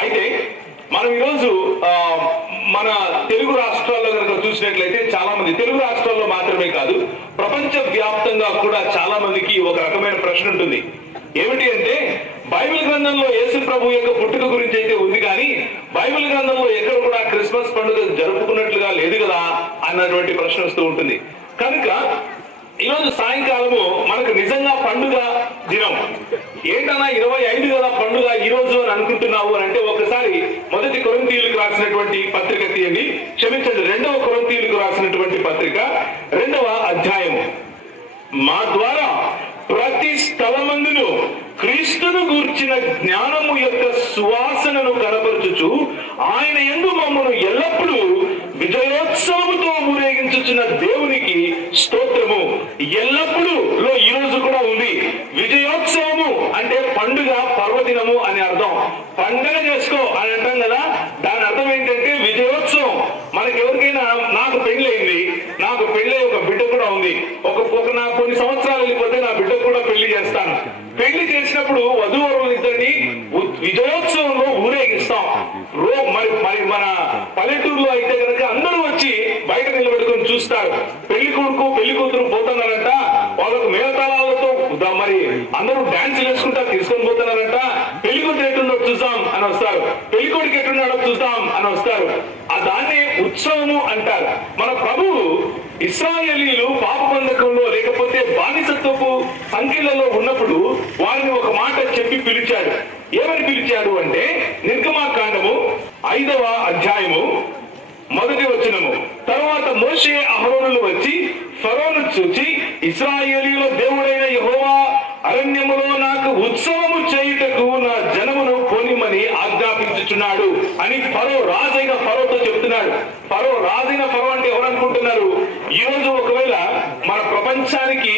అయితే మనం ఈరోజు మన తెలుగు రాష్ట్రాల్లో కనుక చూసినట్లయితే చాలా మంది, తెలుగు రాష్ట్రాల్లో మాత్రమే కాదు ప్రపంచ వ్యాప్తంగా కూడా చాలా మందికి ఒక రకమైన ప్రశ్న ఉంటుంది. ఏమిటి అంటే, బైబిల్ గ్రంథంలో యేసు ప్రభు యొక్క పుట్టుక గురించి అయితే ఉంది, కానీ బైబిల్ గ్రంథంలో ఎక్కడ కూడా క్రిస్మస్ పండుగ జరుపుకున్నట్లుగా లేదు కదా అన్నటువంటి ప్రశ్న వస్తూ ఉంటుంది. కనుక ఈరోజు సాయంకాలము మనకు నిజంగా పండుగ దినం ఏంటన్నా 25 కదా పండుగ ఈ రోజు అని అనుకుంటున్నావు అని అంటే, ఒకసారి మొదటి కొరింథీయులకు రాసినటువంటి పత్రిక తీయండి, క్షమించండి 2వ కొరింథీయులకు రాసినటువంటి పత్రిక 2వ అధ్యాయము. మా ద్వారా ప్రతి స్థలమందును క్రీస్తును గూర్చిన జ్ఞానము యొక్క సువాసనను కనపరచుచు ఆయన యందు మమ్మను ఎల్లప్పుడూ విజయోత్సవముతో ఊరేగించుచున్న దేవునికి స్తోత్రము. ఎల్లప్పుడూ లో ఈ రోజు కూడా ఉంది. విజయోత్సవము అంటే పండుగ, పర్వదినము అని అర్థం. పండుగ చేసుకో అని అంటాం కదా, దాని అర్థం ఏంటంటే విజయోత్సవం. మనకి ఎవరికైనా, నాకు పెళ్ళయింది, నాకు పెళ్ళై ఒక బిడ్డ కూడా ఉంది, నాకు కొన్ని సంవత్సరాలు వెళ్ళిపోతే నా బిడ్డకు కూడా పెళ్లి చేస్తాను. పెళ్లి చేసినప్పుడు వధూవరులు ఇద్దరిని విజయోత్సవంలో ఊరేగిస్తాం. మరి మన పల్లెటూరులో అయితే కనుక అందరూ వచ్చి బయట నిలబెట్టుకుని చూస్తారు. పెళ్లి కొడుకు పెళ్లి కూతురు పోతున్నారంట, వాళ్ళకు మేళతాళాలతో మరి అందరూ డాన్స్ వేసుకుంటా తీసుకొని పోతున్నారంట. పెళ్లి కూతురు ఎట్టున్నాడో చూద్దాం అని వస్తారు, పెళ్లి కొడుకు ఎట్టున్నాడో చూద్దాం అని వస్తారు. దాన్ని ఉత్సవము అంటారు. మన ప్రభువు ఇశ్రాయేలీయులు పాప బంధకంలో లేకపోతే బానిసత్వపు సంఖ్యలలో ఉన్నప్పుడు వారిని ఒక మాట చెప్పి పిలిచాడు. ఏమని పిలిచాడు అంటే, నిర్గమాకాండము 5వ అధ్యాయము 1వ వచనము. తర్వాత మోషే అహరోనులు వచ్చి ఫరోను చూచి, ఇశ్రాయేలీయుల దేవుడైన యెహోవా అరణ్యములో నాకు ఉత్సవము చేయుటకు నా జనమును పోనిమని ఆజ్ఞాపించుచున్నాడు అని ఫరో, రాజైన ఫరోతో చెప్తున్నాడు. ఫరో, రాజైన ఫరో అంటే ఎవరు అనుకుంటున్నారు? ఈ రోజు ఒకవేళ మన ప్రపంచానికి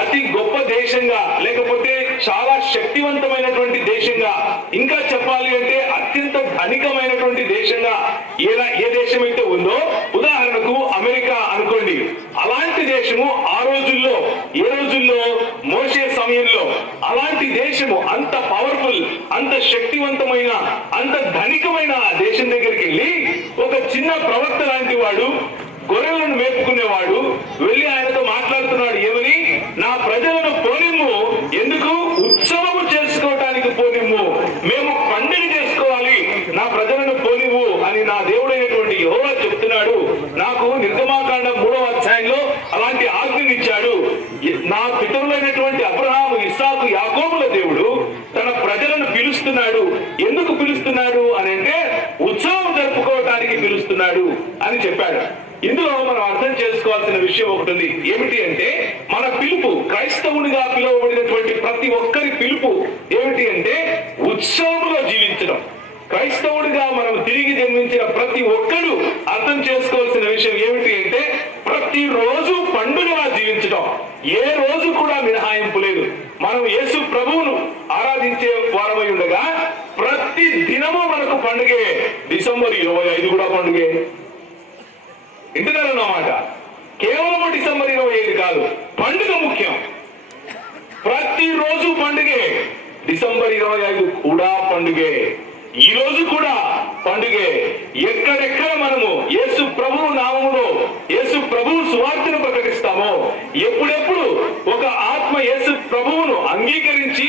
అతి గొప్ప దేశంగా, లేకపోతే చాలా శక్తివంతమైనటువంటి దేశంగా, ఇంకా చెప్పాలి అంటే అత్యంత ధనికమైనటువంటి దేశంగా ఏ దేశం అయితే ఉందో, ఉదాహరణకు అమెరికా అనుకోండి. అలాంటి దేశము ఆ రోజుల్లో, ఏ రోజుల్లో? మోషే సమయంలో అలాంటి దేశము, అంత పవర్ఫుల్, అంత శక్తివంతమైన, అంత ధనికమైన ఆ దేశం దగ్గరికి వెళ్ళి ఒక చిన్న ప్రవక్త లాంటి వాడు, గొర్రెలను మేపుకునేవాడు వెళ్ళి ఆయనతో మాట్లాడుతున్నాడు. ఏమని? నా ప్రజలను పోనిమ్ము. ఎందుకు? ఉత్సవము చేసుకోవటానికి పోనిమ్ము, మేము పండుగ చేసుకోవాలి, నా ప్రజలను పోనివ్వు అని నా దేవుడైనటువంటి యెహోవా చెప్తున్నాడు. నాకు నిర్గమాకాండం 3వ అధ్యాయంలో అలాంటి ఆజ్ఞనిచ్చాడు. నా పితరులైనటువంటి అబ్రహాము, ఇస్సాకు, యాకోబుల దేవుడు తన ప్రజలను పిలుస్తున్నాడు. ఎందుకు పిలుస్తున్నాడు అని అంటే, ఉత్సవం జరుపుకోవటానికి పిలుస్తున్నాడు అని చెప్పాడు. ఇందులో మనం అర్థం చేసుకోవాల్సిన విషయం ఒకటి ఉంది. ఏమిటి అంటే, మన పిలుపు, క్రైస్తవునిగా పిలువబడినటువంటి ప్రతి ఒక్కరి పిలుపు ఏమిటి అంటే ఉత్సవంలో జీవించడం. క్రైస్తవుడిగా మనం తిరిగి జన్మించిన ప్రతి ఒక్కరు అర్థం చేసుకోవాల్సిన విషయం ఏమిటి అంటే, ప్రతిరోజు పండుగలా జీవించడం. ఏ రోజు కూడా మినహాయింపు లేదు. మనం యేసు ప్రభువును ఆరాధించే వారమై ఉండగా ప్రతి దినము మనకు పండుగే. డిసెంబర్ 25 కూడా పండుగే. ఇంటున్నారన్నమాట. కేవలం డిసెంబర్ 25 కాదు, పండుగ ముఖ్యం. ప్రతిరోజు పండుగే. డిసెంబర్ 25 కూడా పండుగే. ఈ రోజు కూడా పండుగే. ఎక్కడెక్కడ మనము యేసు ప్రభువు నామములో యేసు ప్రభువు సువార్తను ప్రకటిస్తామో, ఎప్పుడెప్పుడు ఒక ఆత్మ యేసు ప్రభువును అంగీకరించి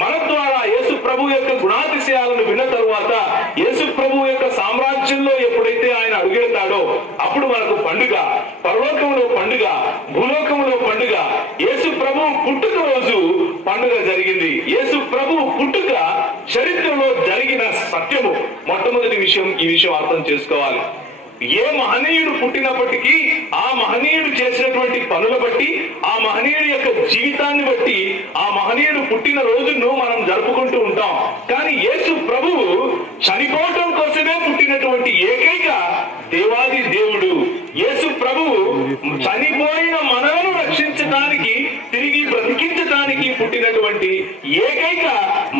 మన ద్వారా యేసు ప్రభు యొక్క గుణాతిశయాలను విన్న తరువాత యేసు ప్రభు యొక్క సామ్రాజ్యంలో ఎప్పుడైతే ఆయన అడుగెడతాడో అప్పుడు మనకు పండుగ. పరలోకంలో పండుగ, భూలోకంలో పండుగ. యేసు ప్రభు పుట్టుక రోజు పండుగ జరిగింది. యేసు ప్రభు పుట్టుక చరిత్రలో జరిగిన సత్యము. మొట్టమొదటి విషయం, ఈ విషయం అర్థం చేసుకోవాలి. ఏ మహనీయుడు పుట్టినప్పటికీ ఆ మహనీయుడు చేసినటువంటి పనుల బట్టి, ఆ మహనీయుడి యొక్క జీవితాన్ని బట్టి ఆ మహనీయుడు పుట్టిన రోజును మనం జరుపుకుంటూ ఉంటాం. కానీ యేసు ప్రభువు చనిపోవటం కోసమే పుట్టినటువంటి ఏకైక దేవాది దేవుడు. యేసు ప్రభువు చనిపోయిన మనలను రక్షించడానికి, తిరిగి బ్రతికించడానికి పుట్టినటువంటి ఏకైక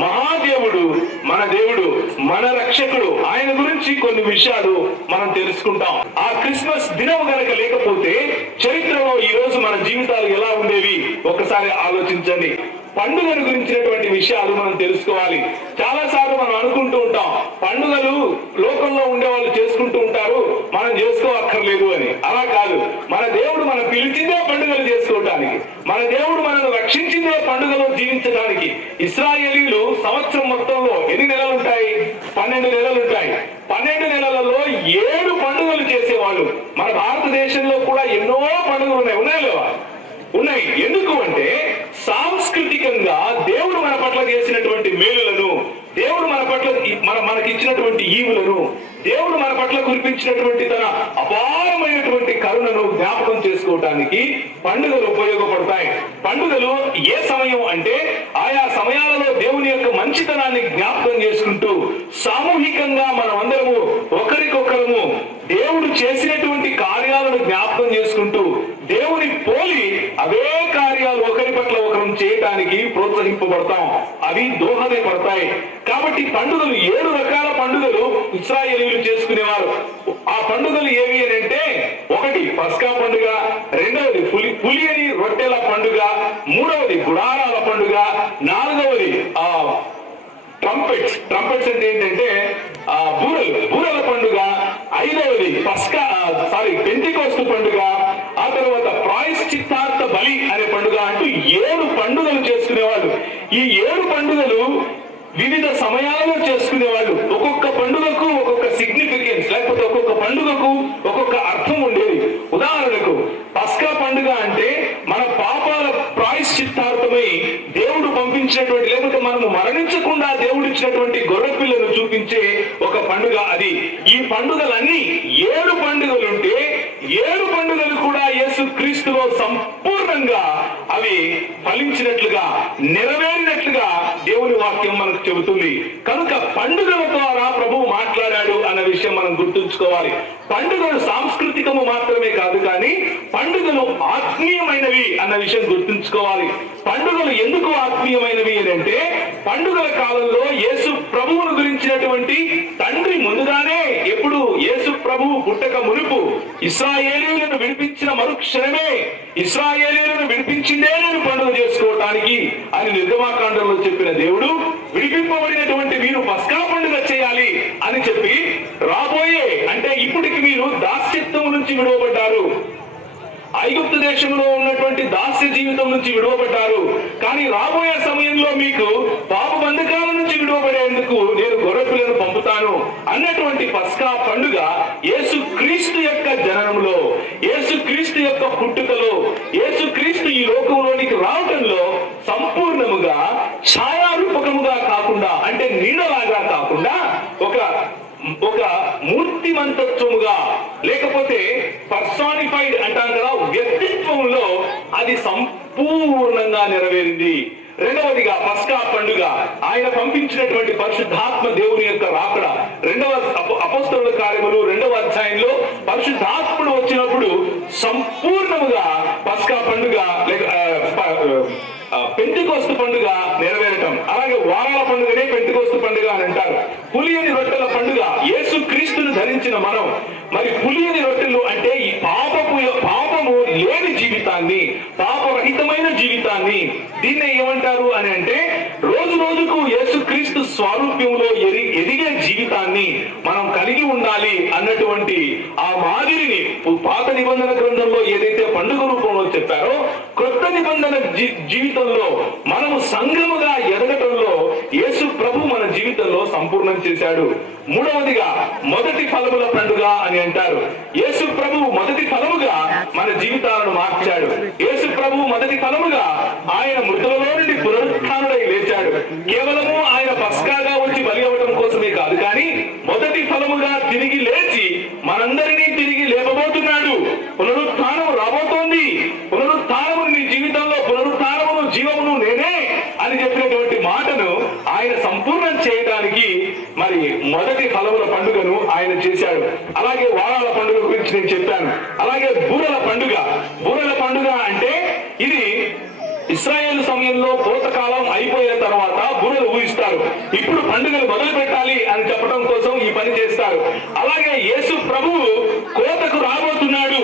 మహాదేవుడు, మన దేవుడు, మన రక్షకుడు. ఆయన గురించి కొన్ని విషయాలు మనం తెలుసుకుంటాం. ఆ క్రిస్మస్ దినం గనక లేకపోతే చరిత్రలో ఈ రోజు మన జీవితాలు ఎలా ఉండేవి ఒకసారి ఆలోచించండి. పండుగను గురించినటువంటి విషయాలు మనం తెలుసుకోవాలి. చాలా సార్లు మనం అనుకుంటూ ఉంటాం, పండుగలు లోకంలో ఉండే వాళ్ళు చేసుకుంటూ ఉంటారు, మనం చేసుకోవక్కర్లేదు అని. అలా కాదు. మన దేవుడు మనం పిలిచిందే పండుగలు చేసుకోవటానికి, మన దేవుడు మనల్ని రక్షించిందే పండుగలో జీవించడానికి. ఇశ్రాయేలీలు సంవత్సరం మొత్తంలో ఎన్ని నెలలు ఉంటాయి? 12 నెలలు ఉంటాయి. 12 నెలలలో 7 పండుగలు చేసేవాళ్ళు. మన భారతదేశంలో కూడా ఎన్నో పండుగలు ఉన్నాయి లేవా? ఉన్నాయి. ఎందుకు అంటే సాంస్కృతికంగా దేవుడు మన పట్ల చేసినటువంటి మేలులను, దేవుడు మన పట్ల మనకి ఇచ్చినటువంటి ఈవులను, దేవుడు మన పట్ల కురిపించినటువంటి తన అపారమైనటువంటి కరుణను జ్ఞాపకం చేసుకోవటానికి పండుగలు ఉపయోగపడతాయి. పండుగలు ఏ సమయం అంటే ఆయా సమయాలలో దేవుని యొక్క మంచితనాన్ని జ్ఞాపకం చేసుకుంటూ సామూహికంగా మనం అందరము ఒకరికొకరము దేవుడు చేసినటువంటి కార్యాలను జ్ఞాపకం చేసుకుంటూ దేవుని పోలి అవే కార్యాలు ఒకరి పట్ల ఒకరం చేయటానికి ప్రోత్సహింపబడతాం, అవి దోహదపడతాయి. కాబట్టి పండుగలు 7 రకాల పండుగలు ఇశ్రాయేలీయులు చేసుకునేవారు. ఆ పండుగలు ఏవి అని అంటే, ఒకటి పస్కా పండుగ, రెండవది పులియని రొట్టెల పండుగ, మూడవది గుడారాల పండుగ, నాలుగవది ట్రంపెట్స్ అంటే ఏంటంటే బూరల పండుగ, ఐదవది పెంటెకోస్తు పండుగ, ఆ తర్వాత ప్రాయశ్చిత్తార్థ బలి అనే పండుగ అంటూ 7 పండుగలు చేసుకునేవాళ్ళు. ఈ 7 పండుగలు వివిధ సమయాలలో చేసుకునేవాళ్ళు. ఒక్కొక్క పండుగకు ఒక్కొక్క సిగ్నిఫికెన్స్, లేకపోతే ఒక్కొక్క పండుగకు ఒక్కొక్క అర్థం ఉండేది. ఉదాహరణకు పస్కా పండుగ అంటే మన పాపాల ప్రాయశ్చిత్తార్థమై దేవుడు పంపించినటువంటి, లేకపోతే మనము మరణించకుండా దేవుడు ఇచ్చినటువంటి గొర్రెపిల్లను చూపించే ఒక పండుగ అది. ఈ పండుగలన్నీ 7 పండుగలుంటే 7 పండుగలు కూడా యేసు క్రీస్తులో సంపూర్ణంగా అవి ఫలించినట్లుగా, నెరవేరినట్లుగా దేవుని వాక్యం మనకు చెబుతుంది. కనుక పండుగల ద్వారా ప్రభువు మాట్లాడాడు అన్న విషయం మనం గుర్తుంచుకోవాలి. పండుగలు సాంస్కృతికము మాత్రమే కాదు, కానీ పండుగలు ఆత్మీయమైనవి అన్న విషయం గుర్తుంచుకోవాలి. పండుగలు ఎందుకు ఆత్మీయమైనవి అంటే, పండుగల కాలంలో యేసు ప్రభువును గురించినటువంటి తండ్రి ముందుగానే, ఎప్పుడు యేసు ప్రభువు పుట్టక మునుపు ఇశ్రాయేలీయులను విడిపించిన మరుక్షణమే, ఇశ్రాయేలీయులను విడిపించిందే నేను పండుగ చేసుకోవటానికి అని నిర్గమాకాండంలో చెప్పిన దేవుడు, విడిపింపబడినటువంటి మీరు పస్కా పండుగ చేయాలి అని చెప్పి, రాబోయే అంటే ఇప్పటికి మీరు దాస్యత్వం నుంచి విడువబడ్డారు, ఐగుప్తు దేశంలో ఉన్నటువంటి దాస్య జీవితం నుంచి విడువబడ్డారు, కానీ రాబోయే సమయంలో మీకు పాప బంధకాల నుంచి విడువబడేందుకు నేను గొర్రెపిల్లను పంపుతాను అన్నటువంటి పస్కా పండుగ యేసు క్రీస్తు యొక్క జననంలో, యేసు క్రీస్తు యొక్క పుట్టుకలో, యేసు క్రీస్తు ఈ లోకంలోనికి రావడంలో సంపూర్ణముగా ఛాయారూపకముగా కాకుండా, అంటే నీడలాగా కాకుండా ఒక మూర్తిమంతత్వముగా, లేకపోతే పర్సానిఫైడ్ అంటాం కదా, వ్యక్తిత్వంలో అది సంపూర్ణంగా నెరవేరింది. రెండవదిగా పస్కా పండుగ ఆయన పంపించినటువంటి పరిశుద్ధాత్మ దేవుని యొక్క రాకడ. అపోస్తలుల కార్యములు 2వ అధ్యాయంలో పరిశుద్ధాత్ముడు వచ్చినప్పుడు సంపూర్ణముగా పస్కా పండుగ పెంటెకోస్తు పండుగ నెరవేరటం. అలాగే వారాల పండుగనే పెంటెకోస్తు పండుగ అని అంటారు. పులియని రొట్టెల పండుగ యేసు క్రీస్తును ధరించిన మనం, మరి పులియని రొట్టెలు అంటే ఈ పాపము లేని జీవితాన్ని, పాపరహితమైన జీవితాన్ని, దీన్నే ఏమంటారు అని అంటే రోజు రోజుకు యేసు క్రీస్తు స్వారూప్యంలో ఎదిగే జీవితాన్ని మనం కలిగి ఉండాలి అన్నటువంటి ఆ మాదిరిని పాత నిబంధన గ్రంథంలో ఏదైతే పండుగ రూపంలో చెప్పారో, క్రొత్త నిబంధన జీవితంలో మనము సంఘముగా ఎదగటంలో యేసు ప్రభు మన జీవితంలో సంపూర్ణం చేశాడు. మూడవదిగా మొదటి ఫలముల పండుగ అని అంటారు. యేసు ప్రభు మొదటి ఫలముగా మన జీవితాలను మార్చాడు. యేసు ప్రభు మొదటి ఫలముగా ఆయన మృతులలో నుండి పునరుత్థానుడై లేచాడు. కేవలము ఆయన పస్కాగా వచ్చి బలి అవ్వడం కోసమే కాదు, కానీ మొదటి ఫలముగా తిరిగి లేచి మనందరినీ తిరిగి లేపబోతున్నాడు. పునరుత్థానము రాబోతోంది. పునరుత్థానము నీ జీవితంలో, పునరుత్థానమును జీవమును నేనే అని చెప్పినటువంటి మాటను ఆయన సంపూర్ణం చేయడానికి మరి మొదటి ఫలముల పండుగను ఆయన చేశాడు. అలాగే వారాల పండుగ గురించి నేను చెప్పాను. అలాగే బూరల పండుగ అంటే ఇది ఇశ్రాయేలు సమయంలో కోతకాలం అయిపోయిన తర్వాత బూరలు ఊహిస్తారు. ఇప్పుడు పండుగలు మొదలు పెట్టాలి అని చెప్పడం కోసం ఈ పని చేస్తారు. అలాగే యేసు ప్రభువు కోతకు రాబోతున్నాడు.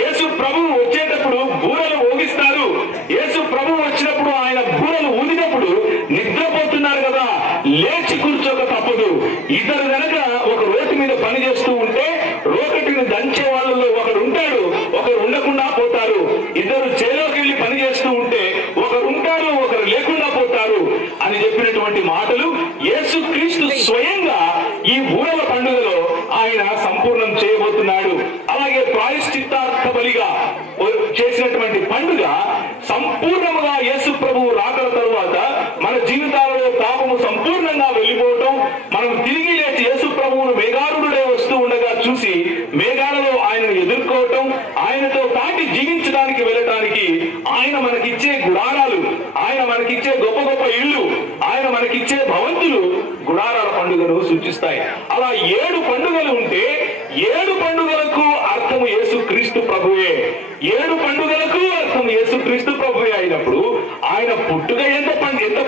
యేసు ప్రభువు వచ్చేటప్పుడు బూరలు ఊగిస్తారు. యేసు ప్రభువు వచ్చినప్పుడు ఆయన బూరలు ఊదినప్పుడు నిద్రపోతున్నారు కదా, లేచి కూర్చోక తప్పదు. ఇద్దరు గనక ఒక రోడ్డు మీద పని చేస్తూ ఉంటే రోకటిని దంచే వాళ్ళలో ఒకడు ఉంటాడు, ఒకరు ఉండకుండా పోతారు. ఇద్దరు చేలోకి వెళ్ళి పని చేస్తూ ఉంటే ఒకరు ఉంటారు, ఒకరు లేకుండా పోతారు అని చెప్పినటువంటి మాటలు యేసుక్రీస్తు స్వయంగా ఈ బూరల పండుగలో ఆయన సంపూర్ణం చేయబోతున్నాడు. అలాగే ప్రాయశ్చిత్తార్థ బలిగా చేసినటువంటి పండుగ సంపూర్ణముగా యేసు ప్రభువు రాకడ తరువాత మన జీవితాలలో పాపము సంపూర్ణంగా వెళ్ళిపోవటం, మనం తిరిగి లేచి యేసు ప్రభువును మేఘారుడే వస్తూ ఉండగా చూసి మేఘాలలో ఆయనను ఎదుర్కోవటం, ఆయనతో పాటి జీవించడానికి వెళ్ళటానికి ఆయన మనకిచ్చే గుడారాలు, ఆయన మనకిచ్చే గొప్ప గొప్ప ఇళ్ళు, ఆయన మనకిచ్చే భవంతులు గుడారాల పండుగను సూచిస్తాయి. అలా 7 పండుగలు ఉంటే 7 పండుగలకు అర్థము యేసుక్రీస్తు ప్రభువే. 7 పండుగలకు అర్థం యేసుక్రీస్తు ప్రభువే అయినప్పుడు ఆయన పుట్టుక ఎంత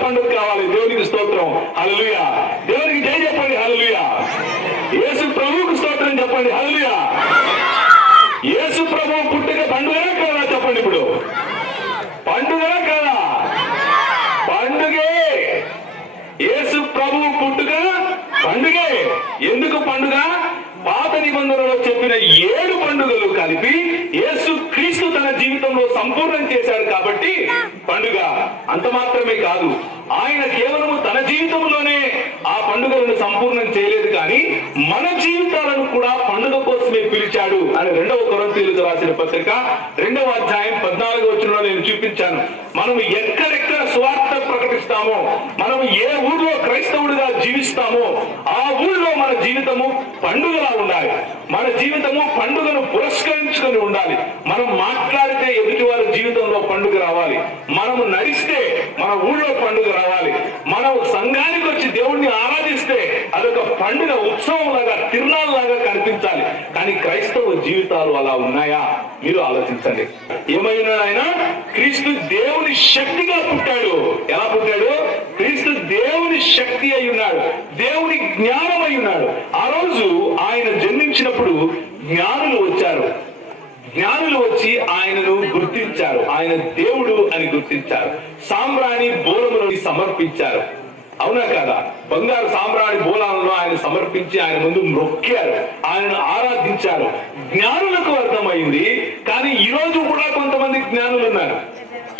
పండుగ కావాలి? దేవునికి స్తోత్రం, హల్లెలూయా. దేవునికి జై చెప్పండి, హల్లెలూయా. యేసు ప్రభువుకు స్తోత్రం చెప్పండి, హల్లెలూయా. యేసు ప్రభువు పుట్టుక పండుగనే కాదా? చెప్పండి. ఇప్పుడు పండుగనే కాదా? పండుగే. యేసు ప్రభువు పుట్టుక పండుగే. ఎందుకు పండుగ? పాత నిబంధనలో చెప్పిన 7 పండుగలు కలిపి యేసు క్రీస్తు తన జీవితంలో సంపూర్ణం చేశాడు కాబట్టి పండుగ. అంత మాత్రమే కాదు, ఆయన కేవలము తన జీవితంలోనే ఆ పండుగలను సంపూర్ణం చేయలేదు, కానీ మన జీవితాలను కూడా పండుగ కోసమే పిలిచాడు అని 2వ కొరింథీయులకు రాసిన పత్రిక 2వ అధ్యాయం 14వ వచనంలో నేను చూపించాను. మనం ఎక్కడెక్కడ సువార్త ప్రకటిస్తామో, మనం ఏ ఊళ్ళో క్రైస్తవుడిగా జీవిస్తామో ఆ ఊళ్ళో మన జీవితము పండుగలా ఉండాలి. మన జీవితము పండుగను పురస్కరించుకొని ఉండాలి. మనం మాట్లాడితే ఎదుటి వారి జీవితంలో పండుగ రావాలి. మనము నడిస్తే మన ఊళ్ళో పండుగ రావాలి. మనం సంఘానికి వచ్చి దేవుణ్ణి ఆరాధిస్తే అదొక పండుగ, ఉత్సవం లాగా, తిరునాళ్ళ లాగా కనిపించాలి. కానీ క్రైస్తవ జీవితాలు అలా ఉన్నాయా? మీరు ఆలోచించండి. ఏమైనా ఆయన క్రీస్తు దేవుని శక్తిగా పుట్టాడు. ఎలా పుట్టాడు? క్రీస్తు దేవుని శక్తి అయి ఉన్నాడు, దేవుని జ్ఞానం అయి ఉన్నాడు. ఆ రోజు ఆయన జన్మించినప్పుడు జ్ఞానులు వచ్చారు. జ్ఞానులు వచ్చి ఆయనను గుర్తించారు, ఆయన దేవుడు అని గుర్తించారు. సాంబ్రాణి బోలములను సమర్పించారు. అవునా కాదా? బంగారు సాంబ్రాణి బోలాలను ఆయన సమర్పించి ఆయన ముందు మొక్కారు, ఆయనను ఆరాధించారు. జ్ఞానులకు అర్థమైంది. కానీ ఈ రోజు కూడా కొంతమంది జ్ఞానులు ఉన్నారు.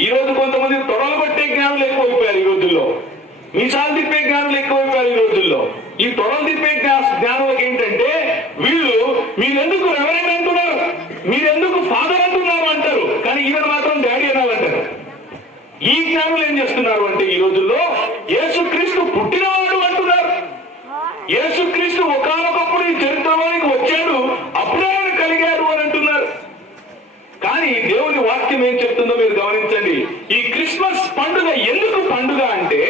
ఈ రోజు కొంతమంది తొడలు పట్టే జ్ఞానులు ఎక్కువైపోయారు. ఈ రోజుల్లో మీసాలు తిప్పే జ్ఞానులు ఎక్కువైపోయారు. ఈ రోజుల్లో ఈ తొడలు తిప్పే జ్ఞానులకు ఏంటంటే, వీళ్ళు మీరెందుకు రెవరెండ్ అంటున్నారు, మీరెందుకు ఫాదర్ అంటున్నారు అంటారు, కానీ ఈయన మాత్రం డాడీ అనాలంటారు. ఈ జ్ఞానులు ఏం చేస్తున్నారు అంటే ఈ రోజుల్లో యేసుక్రీస్తు పుట్టినవాడు అంటున్నారు. యేసుక్రీస్తు ఒకానొకప్పుడు ఈ చరిత్రలోనికి వచ్చాడు, అప్పుడే ఆయన కలిగారు అని అంటున్నారు. కానీ దేవుని వాక్యం ఏం చెప్తుందో మీరు గమనించండి. ఈ క్రిస్మస్ పండుగ ఎందుకు పండుగ అంటే,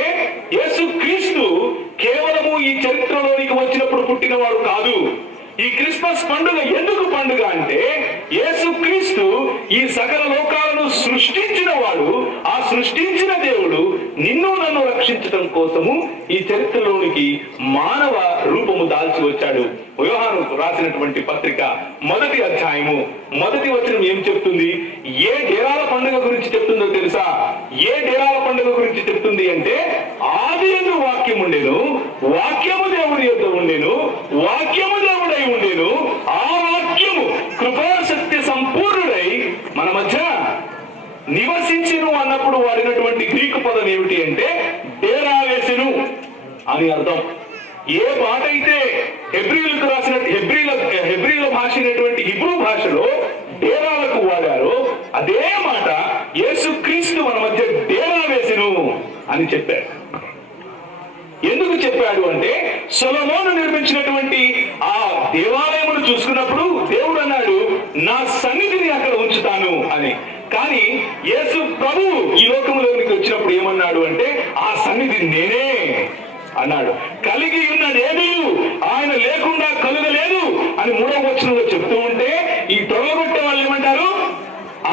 యేసుక్రీస్తు కేవలము ఈ చరిత్రలోనికి వచ్చినప్పుడు పుట్టినవాడు కాదు. ఈ క్రిస్మస్ పండుగ ఎందుకు పండుగ అంటే, యేసుక్రీస్తు ఈ సకల లోకాలను సృష్టించిన వాడు, ఆ సృష్టించిన దేవుడు నిన్ను నన్ను రక్షించడం కోసము ఈ చరిత్రలోనికి మానవ రూపము దాల్చి వచ్చాడు. యోహాను రాసినటువంటి పత్రిక 1వ అధ్యాయము 1వ వచనం ఏం చెప్తుంది? ఏ డేరాల పండుగ గురించి చెప్తుందో తెలుసా? ఏ డేరాల పండుగ గురించి చెప్తుంది అంటే, ఆదియందు వాక్యం ఉండెను, వాక్యము దేవుని యొద్ద ఉండెను, వాక్యము దేవుడై ఉండెను, ఆ వాక్యము కృపా సత్య సంపూర్ణుడై మన మధ్య నివసించెను అన్నప్పుడు వాడినటువంటి గ్రీకు పదం ఏమిటి అంటే డేరా వేసెను అని అర్థం. ఏ మాట అయితే హెబ్రీలకు రాసిన హెబ్రీల భాష అయినటువంటి హిబ్రూ భాషలో డేరాలకు వాడారో అదే మాట యేసుక్రీస్తు మన మధ్య డేరా వేసెను అని చెప్పాడు. ఎందుకు చెప్పాడు అంటే, సొలొమోను నిర్మించినటువంటి ఆ దేవాలయమును చూసుకున్నప్పుడు దేవుడు అన్నాడు, నా సన్నిధిని అక్కడ ఉంచుతాను అని. కానీ యేసు ప్రభు ఈ లోకంలోనికి వచ్చినప్పుడు ఏమన్నాడు అంటే, ఆ సన్నిధి నేనే అన్నాడు. కలిగి ఉన్నదేమీ ఆయన లేకుండా కలుగలేదు అని 3వ వచనంలో చెప్తూ ఉంటే, ఈ తొలగొట్టే వాళ్ళు ఏమంటారు?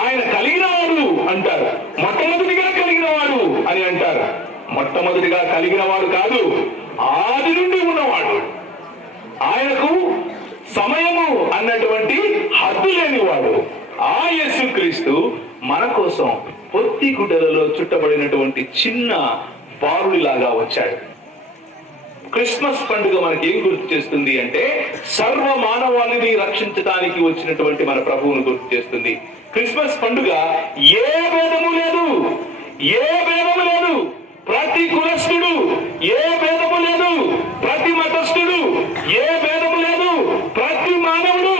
ఆయన కలిగిన వాడు అంటారు, మొట్టమొదటిగా కలిగిన వాడు అని అంటారు. మొట్టమొదటిగా కలిగిన వాడు కాదు, ఆది నుండి ఉన్నవాడు. ఆయనకు సమయము అన్నటువంటి హద్దు లేనివాడు. ఆ యేసుక్రీస్తు మన కోసం పొత్తి గుడ్డలలో చుట్టబడినటువంటి చిన్న బారుడిలాగా వచ్చాడు. క్రిస్మస్ పండుగ మనకి ఏం గుర్తు చేస్తుంది అంటే సర్వ మానవాళిని రక్షించడానికి వచ్చినటువంటి మన ప్రభువును గుర్తు చేస్తుంది. క్రిస్మస్ పండుగ ఏ భేదము లేదు, ఏ భేదము లేదు. ప్రతి కులస్థుడు, ఏ భేదము లేదు. ప్రతి మతస్థుడు, ఏ భేదము లేదు. ప్రతి మానవుడు,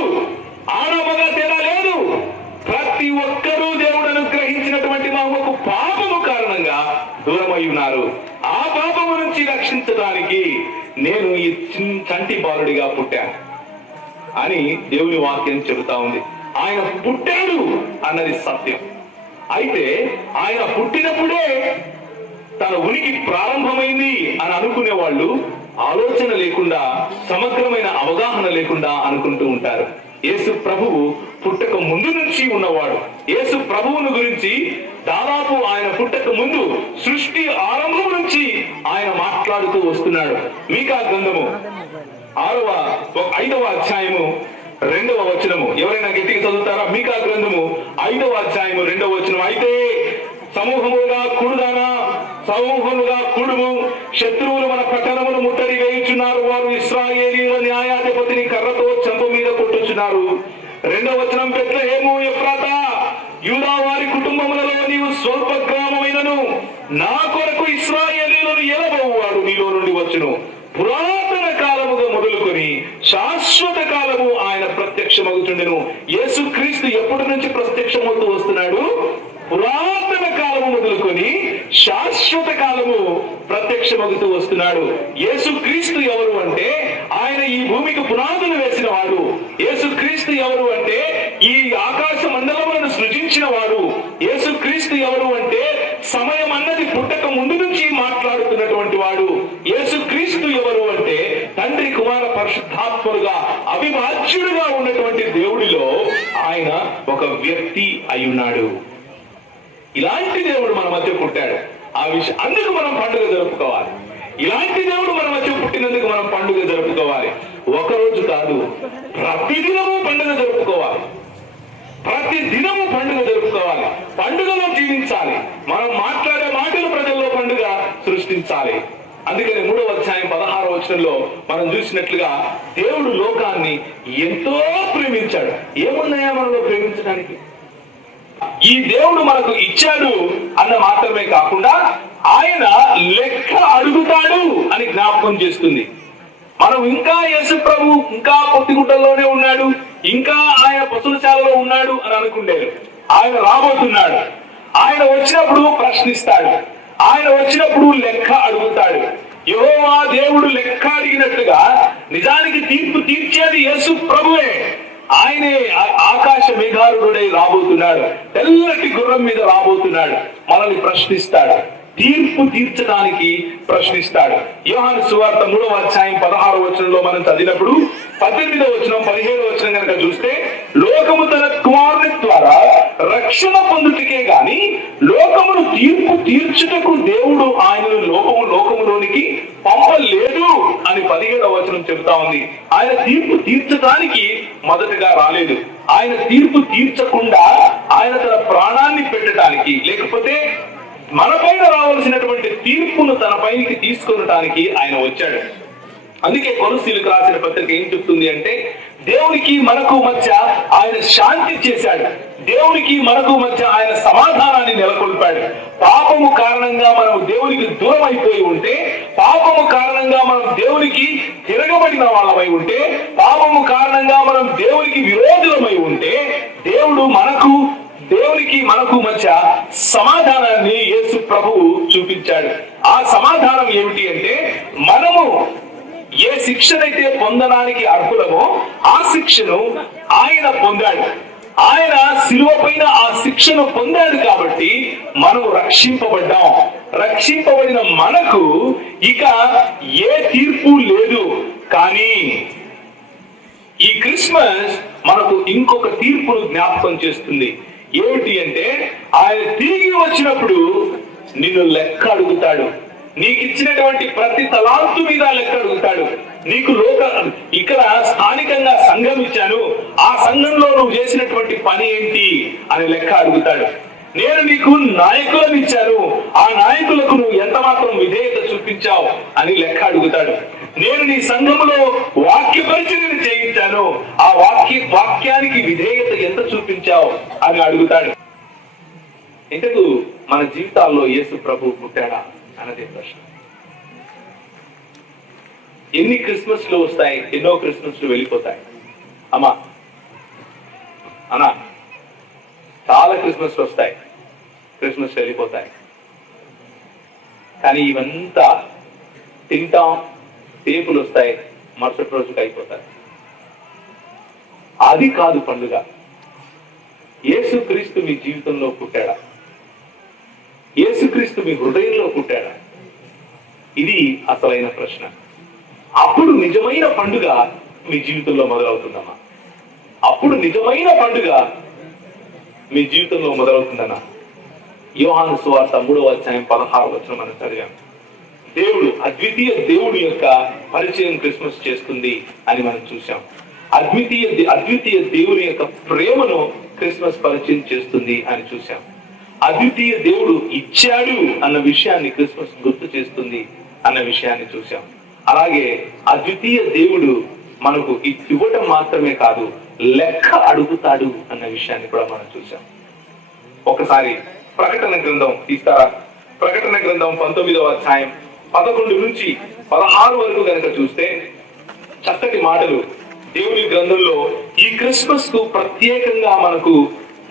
ఆడమగా తేడా లేదు. ప్రతి ఒక్కరూ దేవుడు అనుగ్రహించినటువంటి మాకు పాపము కారణంగా దూరమై ఉన్నారు. ఆ పాపము నుంచి రక్షించడానికి నేను ఈ చంటి బాలుడిగా పుట్టాను అని దేవుని వాక్యం చెబుతా ఉంది. ఆయన పుట్టాడు అన్నది సత్యం. అయితే ఆయన పుట్టినప్పుడే తన ఉనికి ప్రారంభమైంది అని అనుకునే వాళ్ళు ఆలోచన లేకుండా, సమగ్రమైన అవగాహన లేకుండా అనుకుంటూ ఉంటారు. యేసు ప్రభువు పుట్టక ముందు నుంచి ఉన్నవాడు. యేసు ప్రభువును గురించి దాదాపు ఆయన పుట్టక ముందు సృష్టి ఆరంభం నుంచి ఆయన మాట్లాడుతూ వస్తున్నాడు. మీకా గ్రంథము 5వ అధ్యాయము 2వ వచనము. ఎవరైనా గట్టిగా చదువుతారా? మీకా గ్రంథము 5వ అధ్యాయము 2వ వచనం. అయితే సమూహముగా కూడుదానా, సమూహముగా కూడుము, శత్రువులు మన పట్టణమును ముట్టడి వేయుచున్నారు. వారు ఇశ్రాయేలీయుల న్యాయాధిపతిని కర్రతో చెంప మీద కొట్టుచున్నారు. 2వ వచనం. బెత్లెహేము ఎఫ్రాతా, యూదా వారి కుటుంబములలో నీవు స్వల్ప గ్రామమైనను నా కొరకు ఇశ్రాయేలీయులను ఏలబోవాడు నీలో నుండి వచ్చును. పురాతన కాలముగా మొదలుకొని శాశ్వత కాలము ఆయన ప్రత్యక్షమగుచుండెను. యేసుక్రీస్తు ఎప్పటి నుంచి ప్రత్యక్షమవుతూ వస్తున్నాడు? పురాతన కాలము మొదలుకొని శాశ్వత కాలము ప్రత్యక్షమగుతూ వస్తున్నాడు. యేసుక్రీస్తు ఎవరు అంటే ఆయన ఈ భూమికి పునాదులు వేసిన వాడు. యేసుక్రీస్తు ఎవరు అంటే ఈ ఆకాశ మండలములను సృజించిన వాడు. యేసుక్రీస్తు ఎవరు అంటే సమయం అన్నది పుట్టక ముందు నుంచి మాట్లాడుతున్నటువంటి వాడు. యేసుక్రీస్తు ఎవరు అంటే తండ్రి, కుమార, పరిశుద్ధాత్మలుగా అవిభాజ్యుడుగా ఉన్నటువంటి దేవుడిలో ఆయన ఒక వ్యక్తి అయ్యున్నాడు. ఇలాంటి దేవుడు మన మధ్య పుట్టాడు. ఆ విషయం అందుకు మనం పండుగ జరుపుకోవాలి. ఇలాంటి దేవుడు మన మధ్య పుట్టినందుకు మనం పండుగ జరుపుకోవాలి. ఒకరోజు కాదు, ప్రతిదినము పండుగ జరుపుకోవాలి. ప్రతి దినము పండుగ జరుపుకోవాలి. పండుగలో జీవించాలి. మనం మాట్లాడే మాటలు ప్రజల్లో పండుగ సృష్టించాలి. అందుకని 3వ అధ్యాయం 16వ వచనంలో మనం చూసినట్లుగా దేవుడు లోకాన్ని ఎంతో ప్రేమించాడు. ఏమున్నాయా మనలో ప్రేమించడానికి? ఈ దేవుడు మనకు ఇచ్చాడు అన్న మాత్రమే కాకుండా ఆయన లెక్క అడుగుతాడు అని జ్ఞాపకం చేస్తుంది. మనం ఇంకా యేసు ప్రభు ఇంకా పొత్తిగుట్టల్లోనే ఉన్నాడు, ఇంకా ఆయన పశువుశాలలో ఉన్నాడు అని అనుకుంటారు. ఆయన రాబోతున్నాడు. ఆయన వచ్చినప్పుడు ప్రశ్నిస్తాడు. ఆయన వచ్చినప్పుడు లెక్క అడుగుతాడు. యెహోవా దేవుడు లెక్క అడిగినట్టుగా నిజానికి తీర్పు తీర్చేది యేసు ప్రభువే. ఆయనే ఆకాశ మేఘారుడై రాబోతున్నాడు. తెల్లటి గుర్రం మీద రాబోతున్నాడు. మనల్ని ప్రశ్నిస్తాడు. తీర్పు తీర్చడానికి ప్రశ్నిస్తాడు. యోహాను సువార్త 3వ అధ్యాయం 16వ వచనంలో మనం చదివినప్పుడు 18వ వచనం 17వ వచనం కనుక చూస్తే, లోకము తన కుమారుని ద్వారా రక్షణ పొందుటకే గాని లోకమును తీర్పు తీర్చుటకు దేవుడు ఆయనను లోకములోనికి పంపలేదు అని 17వ వచనం చెబుతా ఉంది. ఆయన తీర్పు తీర్చడానికి మొదటగా రాలేదు. ఆయన తీర్పు తీర్చకుండా ఆయన తన ప్రాణాన్ని పెట్టడానికి, లేకపోతే మన పైన రావాల్సినటువంటి తీర్పును తన పైకి తీసుకొనటానికి ఆయన వచ్చాడు. అందుకే కొలస్సీలకు రాసిన పత్రిక ఏం చెప్తుంది అంటే, దేవునికి మనకు మధ్య ఆయన శాంతి చేశాడు. దేవునికి మనకు మధ్య ఆయన సమాధానాన్ని నెలకొల్పాడు. పాపము కారణంగా మనం దేవునికి దూరం అయిపోయి ఉంటే, పాపము కారణంగా మనం దేవునికి తిరగబడిన వాళ్ళమై ఉంటే, పాపము కారణంగా మనం దేవునికి విరోధులమై ఉంటే, దేవునికి మనకు మధ్య సమాధానాన్ని యేసు ప్రభువు చూపించాడు. ఆ సమాధానం ఏమిటి అంటే, మనము ఏ శిక్షనైతే పొందడానికి అర్హులమో ఆ శిక్షను ఆయన పొందాడు. ఆయన శిలువ పైన ఆ శిక్షను పొందాడు కాబట్టి మనం రక్షింపబడ్డాం. రక్షింపబడిన మనకు ఇక ఏ తీర్పు లేదు. కానీ ఈ క్రిస్మస్ మనకు ఇంకొక తీర్పును జ్ఞాపకం చేస్తుంది. ఏమిటి అంటే, ఆయన తిరిగి వచ్చినప్పుడు నిన్ను లెక్క అడుగుతాడు. నీకు ఇచ్చినటువంటి ప్రతి తలాంతు మీద లెక్క అడుగుతాడు. నీకు ఇక్కడ స్థానికంగా సంఘం ఇచ్చాను, ఆ సంఘంలో నువ్వు చేసినటువంటి పని ఏంటి అని లెక్క అడుగుతాడు. నేను నీకు నాయకులను ఇచ్చాను, ఆ నాయకులకు నువ్వు ఎంత మాత్రం విధేయత చూపించావు అని లెక్క అడుగుతాడు. నేను నీ సంఘంలో వాక్య పరిచర్యను చేయించాను, ఆ వాక్యానికి విధేయత ఎంత చూపించావు అని అడుగుతాడు. ఇంతకు మన జీవితాల్లో యేసు ప్రభు పుట్టాడా అన్నదే ప్రశ్న. ఎన్ని క్రిస్మస్లు వస్తాయి, ఎన్నో క్రిస్మస్లు వెళ్ళిపోతాయి. అమ్మా అన్నా, చాలా క్రిస్మస్లు వస్తాయి, క్రిస్మస్ వెళ్ళిపోతాయి. కానీ ఇవంతా తింటాం, టేపులు వస్తాయి, మరుసటి రోజుకి అయిపోతాయి. అది కాదు పండుగ. యేసుక్రీస్తు మీ జీవితంలో పుట్టాడా? యేసుక్రీస్తు మీ హృదయంలో పుట్టాడా? ఇది అసలైన ప్రశ్న. అప్పుడు నిజమైన పండుగ మీ జీవితంలో మొదలవుతుందమ్మా. అప్పుడు నిజమైన పండుగ మీ జీవితంలో మొదలవుతుందన్నా. యోహాను సువార్త 3వ అధ్యాయం 16వ వచనం మనం చదివాం. దేవుడు, అద్వితీయ దేవుడి యొక్క పరిచయం క్రిస్మస్ చేస్తుంది అని మనం చూసాం. అద్వితీయ దేవుని యొక్క ప్రేమను క్రిస్మస్ పరిచయం చేస్తుంది అని చూసాం. అద్వితీయ దేవుడు ఇచ్చాడు అన్న విషయాన్ని క్రిస్మస్ గుర్తు చేస్తుంది అన్న విషయాన్ని చూసాం. అలాగే అద్వితీయ దేవుడు మనకు ఇవ్వటం మాత్రమే కాదు, లెక్క అడుగుతాడు అన్న విషయాన్ని కూడా మనం చూసాం. ఒకసారి ప్రకటన గ్రంథం తీస్తారా? ప్రకటన గ్రంథం 19వ అధ్యాయం 11 నుంచి 16 వరకు కనుక చూస్తే చక్కటి మాటలు దేవుని గ్రంథంలో ఈ క్రిస్మస్ కు ప్రత్యేకంగా మనకు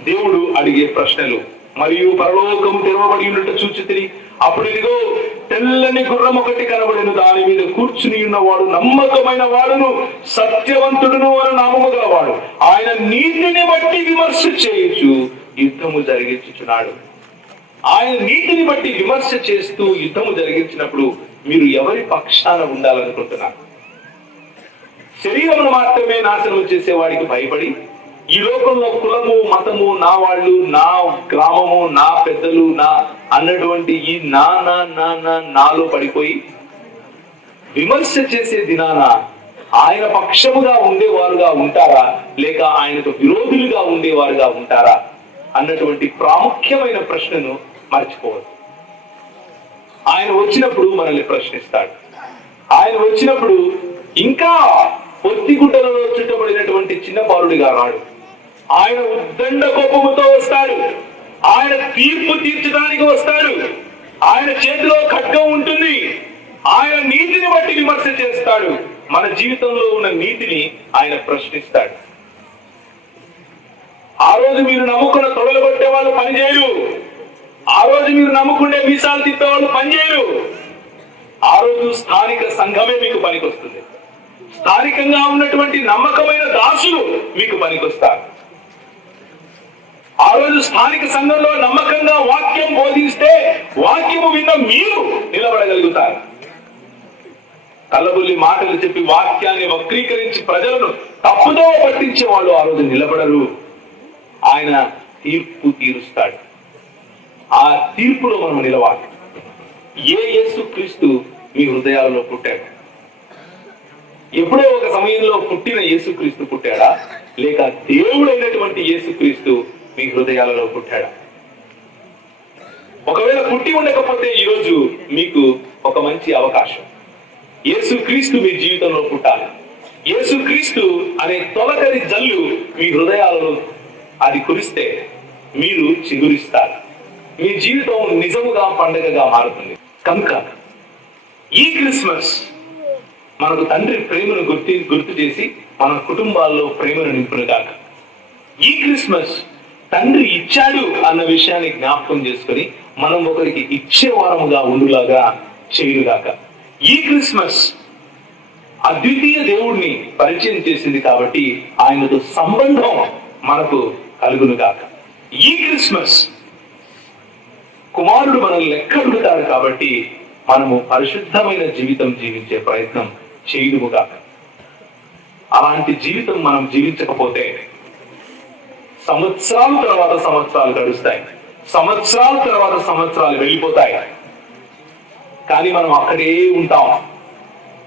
దేవుడు అడిగే ప్రశ్నలు. మరియు పరలోకము తెరవబడి ఉన్నట్టు చూచితిని, అప్పుడు ఇదిగో తెల్లని గుర్రం ఒకటి కనబడెను, దాని మీద కూర్చుని ఉన్నవాడు నమ్మకమైన వాడును సత్యవంతుడును అని నామము గలవాడు, ఆయన నీతిని బట్టి విమర్శ చేయొచ్చు యుద్ధము జరిగించుచున్నాడు. ఆయన నీతిని బట్టి విమర్శ చేస్తూ యుద్ధము జరిగించినప్పుడు మీరు ఎవరి పక్షాన ఉండాలనుకుంటున్నారు? శరీరమును మాత్రమే నాశనం చేసేవాడికి భయపడి, ఈ లోకంలో కులము, మతము, నా వాళ్ళు, నా గ్రామము, నా పెద్దలు, నా అన్నటువంటి ఈ నాలో పడిపోయి విమర్శ చేసే దినాన ఆయన పక్షముగా ఉండేవారుగా ఉంటారా, లేక ఆయనకు విరోధులుగా ఉండేవారుగా ఉంటారా అన్నటువంటి ప్రాముఖ్యమైన ప్రశ్నను మర్చిపోవద్దు. ఆయన వచ్చినప్పుడు మనల్ని ప్రశ్నిస్తాడు. ఆయన వచ్చినప్పుడు ఇంకా పొత్తిగుడ్డలలో చుట్టబడినటువంటి చిన్న బాలుడిగా రాడు. ఆయన ఉద్దండ కోపముతో వస్తాడు. ఆయన తీర్పు తీర్చడానికి వస్తాడు. ఆయన చేతిలో ఖడ్గం ఉంటుంది. ఆయన నీతిని బట్టి విమర్శ చేస్తాడు. మన జీవితంలో ఉన్న నీతిని ఆయన ప్రశ్నిస్తాడు. ఆ రోజు మీరు నమ్ముకున్న తొడలు కొట్టే వాళ్ళు పనిచేయరు. ఆ రోజు మీరు నమ్ముకుంటే మీసాలు తిప్పే వాళ్ళు పనిచేయరు. ఆ రోజు స్థానిక సంఘమే మీకు పనికొస్తుంది. స్థానికంగా ఉన్నటువంటి నమ్మకమైన దాసులు మీకు పనికొస్తారు. ఆ రోజు స్థానిక సంఘంలో నమ్మకంగా వాక్యం బోధిస్తే వాక్యము విన్న మీరు నిలబడగలుగుతారు. కల్లబుల్లి మాటలు చెప్పి వాక్యాన్ని వక్రీకరించి ప్రజలను తప్పుదో పట్టించే వాళ్ళు ఆ రోజు నిలబడరు. ఆయన తీర్పు తీరుస్తాడు. ఆ తీర్పులో మనం నిలవాలి. యేసుక్రీస్తు మీ హృదయాలలో పుట్టాడు. ఎప్పుడో ఒక సమయంలో పుట్టిన యేసుక్రీస్తు పుట్టాడా, లేక దేవుడైనటువంటి యేసుక్రీస్తు మీ హృదయాలలో పుట్టాడా? ఒకవేళ పుట్టి ఉండకపోతే ఈరోజు మీకు ఒక మంచి అవకాశం. యేసుక్రీస్తు మీ జీవితంలో పుట్టాలి. యేసుక్రీస్తు అనే తొలకరి జల్లు మీ హృదయాలలో అది కురిస్తే మీరు చిగురిస్తారు. మీ జీవితం నిజముగా పండుగగా మారుతుంది. కనుక ఈ క్రిస్మస్ మనకు తండ్రి ప్రేమను గుర్తు చేసి మన కుటుంబాల్లో ప్రేమను నింపునుగాక. ఈ క్రిస్మస్ తండ్రి ఇచ్చాడు అన్న విషయాన్ని జ్ఞాపకం చేసుకుని మనం ఒకరికి ఇచ్చేవారముగా ఉండులాగా చేయుగాక. ఈ క్రిస్మస్ అద్వితీయ దేవుణ్ణి పరిచయం చేసింది కాబట్టి ఆయనతో సంబంధం మనకు కలుగునుగాక. ఈ క్రిస్మస్ కుమారుడు మనల్ని లెక్కడుగుతాడు కాబట్టి మనము పరిశుద్ధమైన జీవితం జీవించే ప్రయత్నం చేయుదుముగాక. అలాంటి జీవితం మనం జీవించకపోతే సంవత్సరాల తర్వాత సంవత్సరాలు గడుస్తాయి, సంవత్సరాల తర్వాత సంవత్సరాలు వెళ్ళిపోతాయి. కానీ మనం అక్కడే ఉంటాం.